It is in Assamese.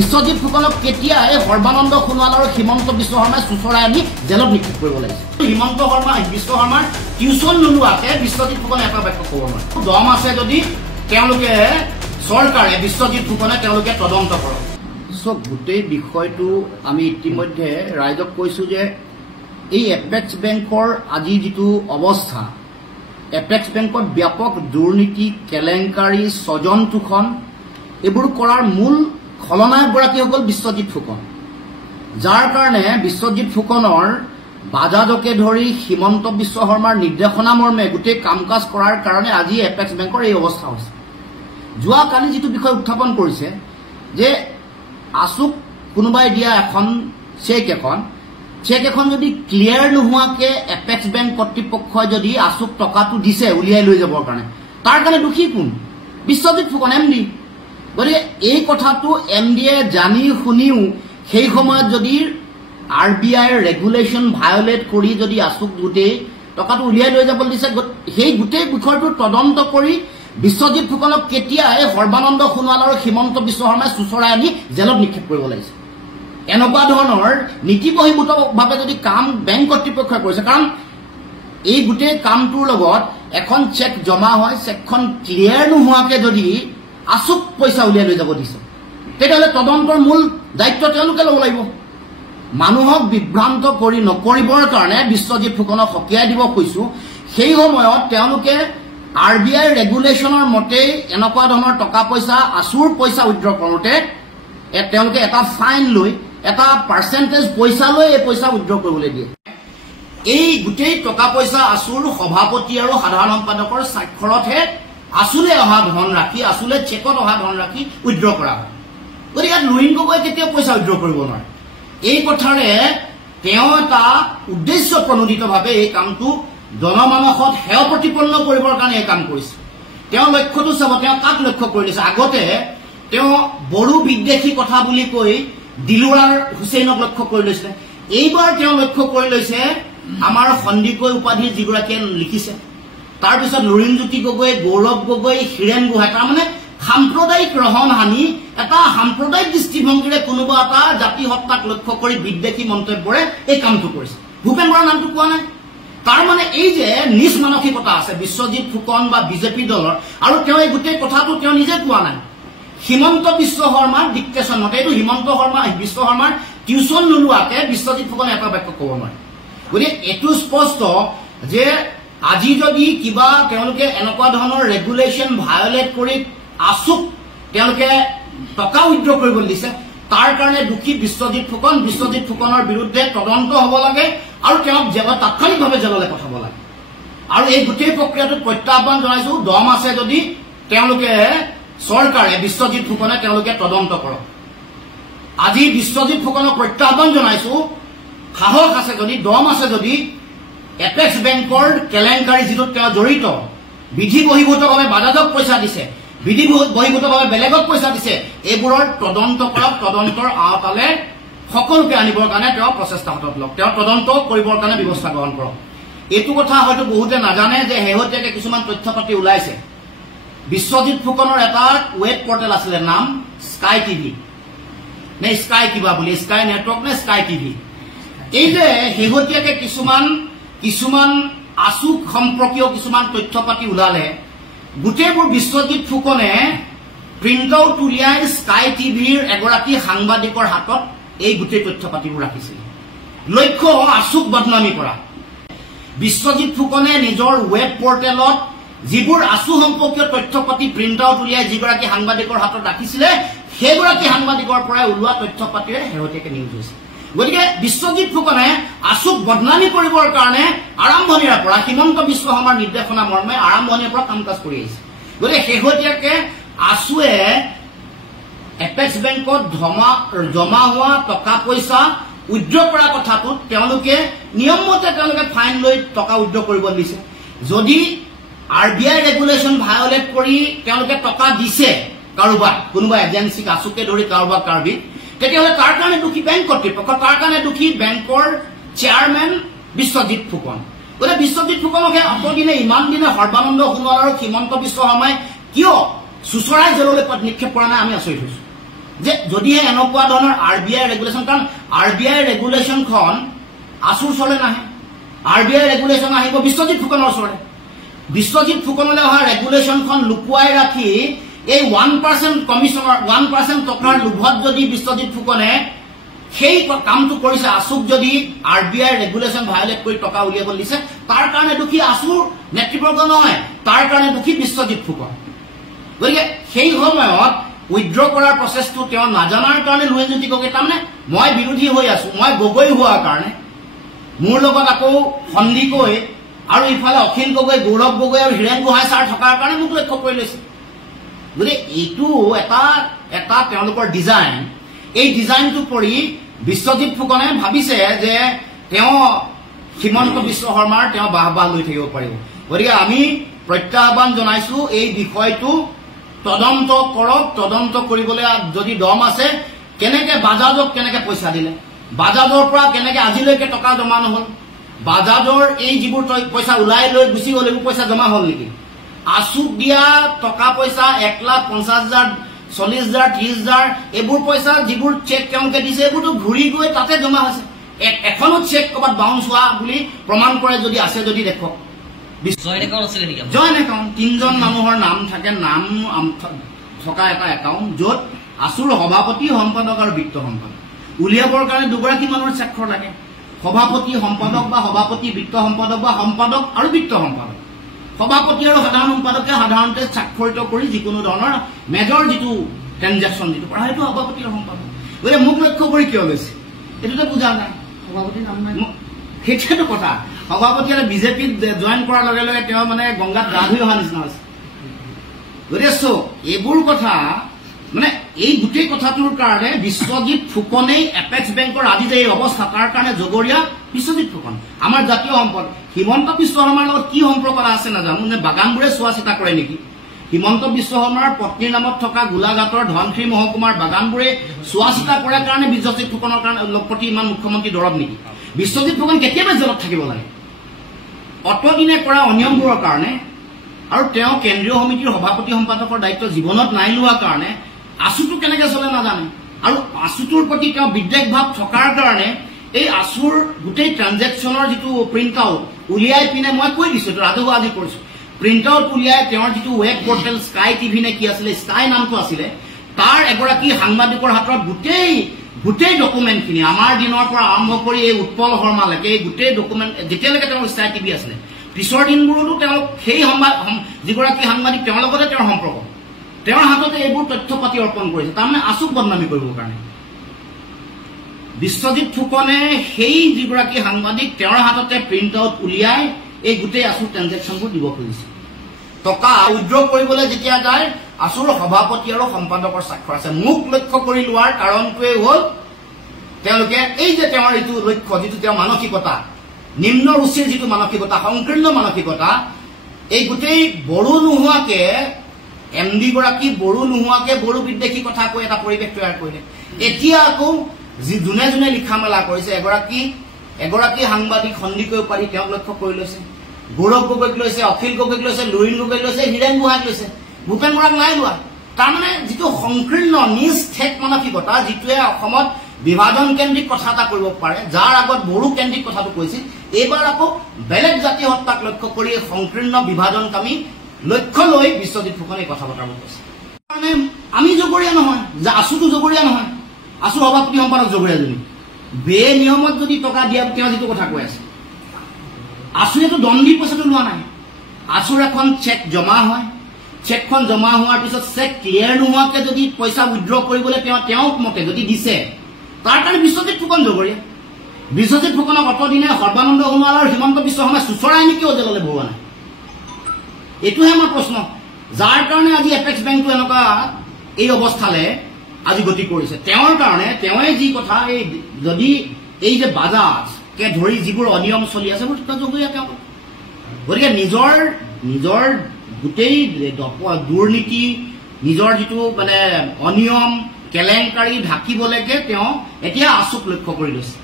বিশ্বজিৎ ফুকনক কেতিয়াই সৰ্বানন্দ সোণোৱাল আৰু হিমন্ত বিশ্ব শৰ্মাই চুচৰাই আনি জেলত নিক্ষেপ কৰিব লাগিছে। হিমন্ত বিশ্ব শৰ্মাৰ টিউচন নোলোৱাকে বিশ্বজিৎ ফুকনে এটা বাক্য ক'ব নোৱাৰে। দম আছে যদি তেওঁলোকে চৰকাৰে বিশ্বজিৎ ফুকনে তেওঁলোকে তদন্ত কৰক। গোটেই বিষয়টো আমি ইতিমধ্যে ৰাইজক কৈছো যে এই এপেক্স বেংকৰ আজি যিটো অৱস্থা, এপেক্স বেংকত ব্যাপক দুৰ্নীতি, কেলেংকাৰী, স্বজন তোষণ এইবোৰ কৰাৰ মূল খলনায়কগৰাকী হ'ল বিশ্বজিৎ ফুকন, যাৰ কাৰণে বিশ্বজিৎ ফুকনৰ বাজাজকে ধৰি হিমন্ত বিশ্ব শৰ্মাৰ নিৰ্দেশনা মৰ্মে গোটেই কাম কাজ কৰাৰ কাৰণে আজি এপেক্স বেংকৰ এই অৱস্থা হৈছে। যোৱাকালি যিটো বিষয় উত্থাপন কৰিছে যে আছুক কোনোবাই দিয়া এখন চেক এখন যদি ক্লিয়াৰ নোহোৱাকে এপেক্স বেংক কৰ্তৃপক্ষই যদি আছুক টকাটো দিছে উলিয়াই লৈ যাবৰ কাৰণে, তাৰ কাৰণে দোষী কোন? বিশ্বজিৎ ফুকন MD। গতিকে এই কথাটো MDয়ে জানি শুনিও সেই সময়ত যদি RBIৰ ৰেগুলেশ্যন ভায়োলেট কৰি যদি আছুক গোটেই টকাটো উলিয়াই লৈ যাবলৈ দিছে, সেই গোটেই বিষয়টো তদন্ত কৰি বিশ্বজিৎ ফুকনক কেতিয়াই সৰ্বানন্দ সোণোৱাল আৰু হিমন্ত বিশ্ব শৰ্মাই চুচৰাই আনি জেলত নিক্ষেপ কৰিব লাগিছে। এনেকুৱা ধৰণৰ নীতি বহিৰ্ভূতভাৱে যদি কাম বেংক কৰ্তৃপক্ষই কৰিছে, কাৰণ এই গোটেই কামটোৰ লগত এখন চেক জমা হয়, চেকখন ক্লিয়াৰ নোহোৱাকে যদি আছুক পইচা উলিয়াই লৈ যাব দিছে, তেতিয়াহ'লে তদন্তৰ মূল দায়িত্ব তেওঁলোকে ল'ব লাগিব। মানুহক বিভ্ৰান্ত নকৰিবৰ কাৰণে বিশ্বজিৎ ফুকনক সকীয়াই দিব কৈছো। সেই সময়ত তেওঁলোকে RBI ৰেগুলেশ্যনৰ মতে এনেকুৱা ধৰণৰ টকা পইচা আছুৰ পইচা উইথড্ৰ কৰোঁতে তেওঁলোকে এটা ফাইন লৈ এটা পাৰ্চেণ্টেজ পইচা লৈ এই পইচা উইথড্ৰ কৰিবলৈ দিয়ে। এই গোটেই টকা পইচা আছুৰ সভাপতি আৰু সাধাৰণ সম্পাদকৰ স্বাক্ষৰতহে আছুলে অহা ধনৰাশি, আছুলে চেকত অহা ধনৰাশি উইথড্ৰ কৰা হয়। গতিকে ইয়াত লুৰিণ গগৈ কেতিয়াও পইচা উইথড্ৰ কৰিব নোৱাৰে। এই কথাৰে তেওঁ এটা উদ্দেশ্য প্ৰণোদিতভাৱে এই কামটো জনমানসত হেয় প্ৰতিপন্ন কৰিবৰ কাৰণে এই কাম কৰিছে। তেওঁ লক্ষ্যটো চাব, তেওঁ কাক লক্ষ্য কৰি লৈছে। আগতে তেওঁ বড়ো বিদ্বেষী কথা বুলি কৈ দিলুৱাৰ হুছেইনক লক্ষ্য কৰি লৈছিলে। এইবাৰ তেওঁ লক্ষ্য কৰি লৈছে আমাৰ সন্দিকৈ উপাধিৰ যিগৰাকীয়ে লিখিছে, তাৰপিছত লুৰিণজ্যোতি গগৈ, গৌৰৱ গগৈ, হীৰেণ গোহাঁই। তাৰমানে সাম্প্ৰদায়িক ৰহন হানি এটা সাম্প্ৰদায়িক দৃষ্টিভংগীৰে কোনোবা এটা জাতি সত্তাক লক্ষ্য কৰি বিদ্বেষী মন্তব্যৰে এই কামটো কৰিছে। ভূপেন বৰাৰ নামটো কোৱা নাই। তাৰমানে এই যে নিজ মানসিকতা আছে বিশ্বজিৎ ফুকন বা বিজেপি দলৰ, আৰু তেওঁ এই গোটেই কথাটো তেওঁ নিজে কোৱা নাই। হিমন্ত বিশ্ব শৰ্মাৰ ডিক্টেশ্যন মতে, এইটো হিমন্ত বিশ্ব শৰ্মাৰ টিউচন নোলোৱাকে বিশ্বজিৎ ফুকনে এটা বাক্য ক'ব নোৱাৰে। গতিকে এইটো স্পষ্ট যে আজি যদি কিবা তেওঁলোকে এনেকুৱা ধৰণৰ ৰেগুলেশ্যন ভায়োলেট কৰি আছুক তেওঁলোকে টকা উইথড্ৰ কৰিবলৈ দিছে, তাৰ কাৰণে দোষী বিশ্বজিৎ ফুকন। বিশ্বজিৎ ফুকনৰ বিৰুদ্ধে তদন্ত হ'ব লাগে আৰু তেওঁক তাৎক্ষণিকভাৱে জেললৈ পঠাব লাগে। আৰু এই গোটেই প্ৰক্ৰিয়াটোত প্ৰত্যাহ্বান জনাইছো, দম আছে যদি তেওঁলোকে চৰকাৰে বিশ্বজিৎ ফুকনে তেওঁলোকে তদন্ত কৰক। আজি বিশ্বজিৎ ফুকনক প্ৰত্যাহ্বান জনাইছো, সাহস আছে যদি, দম আছে যদি এপেক্স বেংকৰ কেলেংকাৰী যিটোত তেওঁ জড়িত, বিধি বহিৰ্ভূতভাৱে বাজাজক পইচা দিছে, বিধি বহিৰ্ভূতভাৱে বেলেগক পইচা দিছে, এইবোৰৰ তদন্ত কৰক। তদন্তৰ আওতালে সকলোকে আনিবৰ কাৰণে তেওঁ প্ৰচেষ্টা হাতত লওক, তেওঁ তদন্ত কৰিবৰ কাৰণে ব্যৱস্থা গ্ৰহণ কৰক। এইটো কথা হয়তো বহুতে নাজানে যে শেহতীয়াকৈ কিছুমান তথ্য পাতি ওলাইছে। বিশ্বজিৎ ফুকনৰ এটা ৱেব পৰ্টেল আছিলে, নাম স্কাই টিভি নে স্কাই কিবা বুলি, স্কাই নেটৱৰ্ক নে স্কাই টিভি। এই যে শেহতীয়াকৈ কিছুমান আছুক সম্পৰ্কীয় কিছুমান তথ্য পাতি ওলালে, গোটেইবোৰ বিশ্বজিৎ ফুকনে প্ৰিণ্ট আউট উলিয়াই স্কাই টিভিৰ এগৰাকী সাংবাদিকৰ হাতত এই গোটেই তথ্য পাতিবোৰ ৰাখিছিল। লক্ষ্য আছুক বদনামী কৰা। বিশ্বজিৎ ফুকনে নিজৰ ৱেব পৰ্টেলত যিবোৰ আছু সম্পৰ্কীয় তথ্য পাতি প্ৰিণ্ট আউট উলিয়াই যিগৰাকী সাংবাদিকৰ হাতত ৰাখিছিলে, সেইগৰাকী সাংবাদিকৰ পৰাই ওলোৱা তথ্য পাতিৰে শেহতীয়াকৈ নিউজ হৈছে। গতিকে বিশ্বজিৎ ফুকনে আছুক বদনামী কৰিবৰ কাৰণে আৰম্ভণিৰে পৰা হিমন্ত বিশ্ব শৰ্মাৰ নিৰ্দেশনা মৰ্মে আৰম্ভণিৰ পৰা কাম কাজ কৰি আহিছে। গতিকে শেহতীয়াকৈ আছুৱে এপেক্স বেংকত জমা হোৱা টকা পইচা উইথড্ৰ কৰা কথাটোত তেওঁলোকে নিয়মমতে তেওঁলোকে ফাইন লৈ টকা উইথড্ৰ কৰিব দিছে। যদি RBI ৰেগুলেশ্যন ভায়োলেট কৰি তেওঁলোকে টকা দিছে কাৰোবাক, কোনোবা এজেঞ্চিক আছুকে ধৰি কাৰোবাক কাৰোবিক, তেতিয়াহ'লে তাৰ কাৰণে দোষী বেংক কৰ্তৃপক্ষ, তাৰ কাৰণে দোষী বেংকৰ চেয়াৰমেন বিশ্বজিৎ ফুকন। গতিকে বিশ্বজিৎ ফুকনকে অতদিনে ইমান দিনে সৰ্বানন্দ সোণোৱাল আৰু হিমন্ত বিশ্ব শৰ্মাই কিয় চুচৰাই জেললৈ নিক্ষেপ কৰা নাই, আমি আচৰিত হৈছো। যে যদিহে এনেকুৱা ধৰণৰ RBI ৰেগুলেশ্যন, কাৰণ RBI ৰেগুলেশ্যনখন আছুৰ চলে নাহে, RBI ৰেগুলেশ্যন আহিব বিশ্বজিৎ ফুকনৰ ওচৰলৈ। বিশ্বজিৎ ফুকনলৈ অহা ৰেগুলেশ্যনখন লুকুৱাই ৰাখি এই 1% কমিশ্যনৰ 1% টকাৰ লোভত যদি বিশ্বজিৎ ফুকনে সেই কামটো কৰিছে, আছুক যদি RBI ৰেগুলেশ্যন ভায়োলেট কৰি টকা উলিয়াব দিছে, তাৰ কাৰণে দুখী আছুৰ নেতৃবৰ্গ নহয়, তাৰ কাৰণে দুখী বিশ্বজিৎ ফুকন। গতিকে সেই সময়ত উইথড্ৰ কৰাৰ প্ৰচেছটো তেওঁ নাজানাৰ কাৰণে লুৱেনজ্যোতি গগৈ, তাৰমানে মই বিৰোধী হৈ আছো, মই গগৈ হোৱাৰ কাৰণে মোৰ লগত আকৌ সন্দিকৈ আৰু ইফালে অখিল গগৈ, গৌৰৱ গগৈ আৰু হীৰেণ গোহাঁই ছাৰ থকাৰ কাৰণে মোক লক্ষ্য কৰি লৈছে। গতিকে এইটো এটা তেওঁলোকৰ ডিজাইন। এই ডিজাইনটো কৰি বিশ্বজিৎ ফুকনে ভাবিছে যে তেওঁ হিমন্ত বিশ্ব শৰ্মাৰ তেওঁ বাহবাহ লৈ থাকিব পাৰিব। গতিকে আমি প্ৰত্যাহ্বান জনাইছো এই বিষয়টো তদন্ত কৰক, তদন্ত কৰিবলৈ যদি দম আছে, কেনেকে বাজাজক কেনেকে পইচা দিলে, বাজাজৰ পৰা কেনেকে আজিলৈকে টকা জমা নহল, বাজাজৰ এই যিবোৰ পইচা ওলাই লৈ গুচি গ'ল এইবোৰ পইচা জমা হ'ল নেকি, আছুক দিয়া টকা পইচা 1,50,000, 40,000, 30,000 এইবোৰ পইচা যিবোৰ চেক তেওঁলোকে দিছে এইবোৰতো ঘূৰি গৈ তাতে জমা হৈছে। এখনো চেক ক'ৰবাত বাউন্স হোৱা বুলি প্ৰমাণ কৰে যদি আছে, যদি দেখক। জইণ্ট একাউণ্ট 3জন মানুহৰ নাম থাকে, নাম থকা এটা একাউণ্ট, য'ত আছুৰ সভাপতি, সম্পাদক আৰু বিত্ত সম্পাদক। উলিয়াবৰ কাৰণে দুগৰাকী মানুহৰ স্বাক্ষৰ লাগে, সভাপতি সম্পাদক বা সভাপতি বিত্ত সম্পাদক বা সম্পাদক আৰু বিত্ত সম্পাদক। সভাপতি আৰু সাধাৰণ সম্পাদকে সাধাৰণতে স্বাক্ষৰিত কৰি যিকোনো ধৰণৰ মেজৰ যিটো ট্ৰেনজেকশ্যন যিটো কৰা সেইটো সভাপতি আৰু সম্পাদক। গতিকে মোক লক্ষ্য কৰি কিয় লৈছে এইটোতে বুজা নাই, সভাপতিৰ নাম নাই, সেইটোৱেতো কথা। সভাপতি আৰু বিজেপিত জইন কৰাৰ লগে লগে তেওঁ মানে গংগাত গা ধুই অহা নিচিনা হৈছে। গতিকে এইবোৰ কথা মানে এই গোটেই কথাটোৰ কাৰণে বিশ্বজিৎ ফুকনেই এপেক্স বেংকৰ আজি যে এই অৱস্থা তাৰ কাৰণে জগৰীয়া বিশ্বজিৎ ফুকন। আমাৰ জাতীয় সম্পদ হিমন্ত বিশ্ব শৰ্মাৰ লগত কি সম্পৰ্ক আছে নাজানো, নে বাগানবোৰে চোৱা চিতা কৰে নেকি? হিমন্ত বিশ্ব শৰ্মাৰ পত্নীৰ নামত থকা গোলাঘাটৰ ধনশিৰি মহকুমাৰ বাগানবোৰে চোৱা চিতা কৰে কাৰণে বিশ্বজিৎ ফুকনৰ কাৰণে প্ৰতি ইমান মুখ্যমন্ত্ৰী দৰৱ নেকি? বিশ্বজিৎ ফুকন কেতিয়াবা জেলত থাকিব লাগে অতদিনে কৰা অনিয়মবোৰৰ কাৰণে, আৰু তেওঁ কেন্দ্ৰীয় সমিতিৰ সভাপতি সম্পাদকৰ দায়িত্ব জীৱনত নাই লোৱাৰ কাৰণে আছুটো কেনেকে চলে নাজানে, আৰু আছুটোৰ প্ৰতি তেওঁ বিদ্বেষ ভাৱ থকাৰ কাৰণে এই আছুৰ গোটেই ট্ৰানজেকশ্যনৰ যিটো প্ৰিণ্ট আউট উলিয়াই পিনে মই কৈ দিছো, ৰাজহুৱা আজি কৰিছো, প্ৰিণ্ট আউট উলিয়াই তেওঁৰ যিটো ৱেব পৰ্টেল স্কাই টিভি নে কি আছিলে, স্কাই নামটো আছিলে, তাৰ এগৰাকী সাংবাদিকৰ হাতত গোটেই ডকুমেণ্টখিনি আমাৰ দিনৰ পৰা আৰম্ভ কৰি এই উৎপল শৰ্মালৈকে এই গোটেই ডকুমেণ্ট যেতিয়ালৈকে তেওঁৰ স্কাই টিভি আছিলে, পিছৰ দিনবোৰতো তেওঁ সেই যিগৰাকী সাংবাদিক তেওঁৰ লগতে তেওঁৰ সম্পৰ্ক, তেওঁৰ হাততে এইবোৰ তথ্য পাতি অৰ্পণ কৰিছে, তাৰমানে আছুক বদনামী কৰিবৰ কাৰণে। বিশ্বজিৎ ফুকনে সেই যিগৰাকী সাংবাদিক তেওঁৰ হাততে প্ৰিণ্ট আউট উলিয়াই এই গোটেই আছুৰ ট্ৰেনজেকশ্যনবোৰ দিব খুজিছে। টকা উইথড্ৰ কৰিবলৈ যেতিয়া যায় আছুৰ সভাপতি আৰু সম্পাদকৰ স্বাক্ষৰ আছে। মোক লক্ষ্য কৰি লোৱাৰ কাৰণটোৱে হ'ল তেওঁলোকে এই যে তেওঁৰ এইটো লক্ষ্য, যিটো তেওঁৰ মানসিকতা, নিম্ন ৰুচিৰ যিটো মানসিকতা, সংকীৰ্ণ মানসিকতা, এই গোটেই বড়ো নোহোৱাকে MD গৰাকী বড়ো নোহোৱাকে বড়ো বিদ্বেষী কথা কৈ এটা পৰিৱেশ তৈয়াৰ কৰিলে। এতিয়া আকৌ যোনে যোনে লিখা মেলা কৰিছে, এগৰাকী সাংবাদিক সন্দিকৈ উপাধি তেওঁক লক্ষ্য কৰি লৈছে, গৌৰৱ গগৈক লৈছে, অখিল গগৈক লৈছে, লুৰিণ গগৈক লৈছে, হীৰেণ গোহাঁইক লৈছে, ভূপেন বৰাক নাই লোৱা। তাৰমানে যিটো সংকীৰ্ণ নিজ ঠেক মানসিকতা, যিটোৱে অসমত বিভাজন কেন্দ্ৰিক কথা এটা কৰিব পাৰে, যাৰ আগত বড়ো কেন্দ্ৰিক কথাটো কৈছিল, এইবাৰ আকৌ বেলেগ জাতীয় সত্তাক লক্ষ্য কৰি সংকীৰ্ণ বিভাজনকামী লক্ষ্য লৈ বিশ্বজিৎ ফুকনে কথা বতৰাবোৰ কৈছে। মানে আমি জগৰীয়া নহয়, যে আছুটো জগৰীয়া নহয়, আছু সভাপতি সম্পাদক জগৰীয়া যদি বে নিয়মত যদি টকা দিয়া তেওঁ যিটো কথা কৈ আছে, আছুৱেতো দণ্ডি পইচাটো লোৱা নাই, আছুৰ এখন চেক জমা হয়, চেকখন জমা হোৱাৰ পিছত চেক ক্লিয়াৰ নোহোৱাকে যদি পইচা উইথড্ৰ কৰিবলৈ তেওঁক মতে যদি দিছে, তাৰ কাৰণে বিশ্বজিৎ ফুকন জগৰীয়া। বিশ্বজিৎ ফুকনক অতদিনে সৰ্বানন্দ সোণোৱাল আৰু হিমন্ত বিশ্ব শৰ্মাই চুচৰাই নেকি জেললৈ ভৰোৱা নাই? এইটোহে আমাৰ প্ৰশ্ন, যাৰ কাৰণে আজি এপেক্স বেংকটো এনেকুৱা এই অৱস্থালৈ আজি গতি কৰিছে। তেওঁৰ কাৰণে তেওঁৱে যি কথা, এই যদি এই যে বাজাজকে ধৰি যিবোৰ অনিয়ম চলি আছে সেইবোৰ জগৰীয়া তেওঁ। গতিকে নিজৰ গোটেই দুৰ্নীতি, নিজৰ যিটো মানে অনিয়ম কেলেংকাৰী ঢাকিবলৈকে তেওঁ এতিয়া আছুক লক্ষ্য কৰি লৈছে।